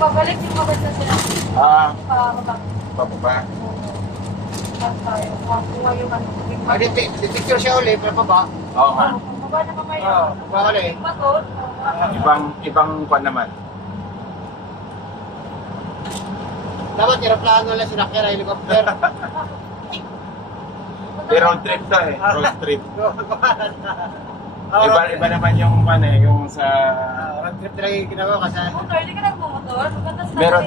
pabalik yung maganda sila. Ah, Pababa. pababa. At tayo. Kuha yung ano. Ay, picture siya ulit, pero pa ba? Oo nga. Baba naman kayo. Oo, baba ulit. Batot. Ibang kwan naman. Dapat aeroplano lang sinakyan na helicopter. Road trip to eh. Road trip. Iba naman yung yung sa... Road trip talaga yung ginawa kasi. Motor, hindi ka nagmumotor? Maganda sa Meron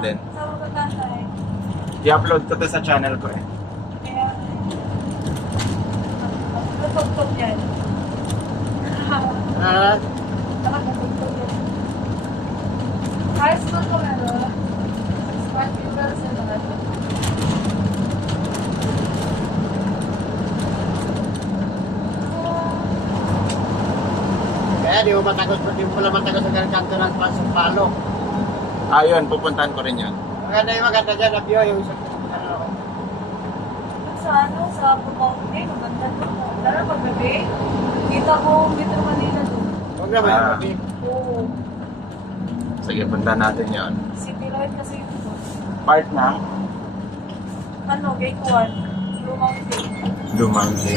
din. Sa maganda eh. I-upload ko to sa channel ko eh. Kaya, natugtog yan. Ah, Nakatugtog yan. High school ko meron. Smart people sila naman. kaya di mo pala matagos ang kanto ng Pasong Palo. Ayun, pupuntahan ko rin yun. Maganda dyan, na view yung isang Sa ano, sa Pumaunti, maganda doon. Tara, paggabi, kita ko Metro Manila doon. Huwag naman yung mabi. Oo. Sige, punta natin yun. City Light kasi ito. Part ng Ano, Gate 1. Blue Mountain. Lumang Day.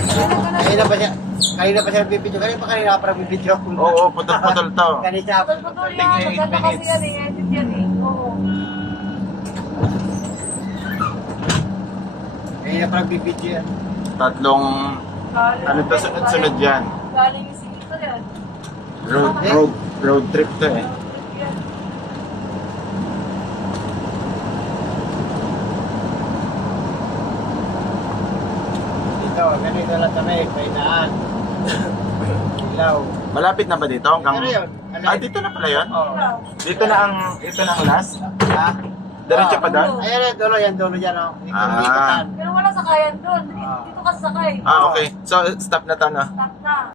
Kanina pa siya nagbibideo. Kanina pa nagbibideo. Oo, putol-putol to. Kanina. Putol-putol yan. Maganda kasi yan eh. Edit yan eh. Oo. Kanina pa nagbibideo yan. Tatlong, ano to, sunod-sunod yan. Galing yung sigito yan. Road trip to eh. Dito, ganito lang kami. Kainaan. Ilaw. Malapit na ba dito? Hanggang... Ano yun? Ah, dito na pala yun? Oo. Ito na ang last? Ha? Diretso pa doon? Ayan yan, dulo dyan. Oh. Ah. Ikutan. Pero wala sakayan doon. Dito ka sasakay. Ah, okay. So, stop na to, no? Stop na.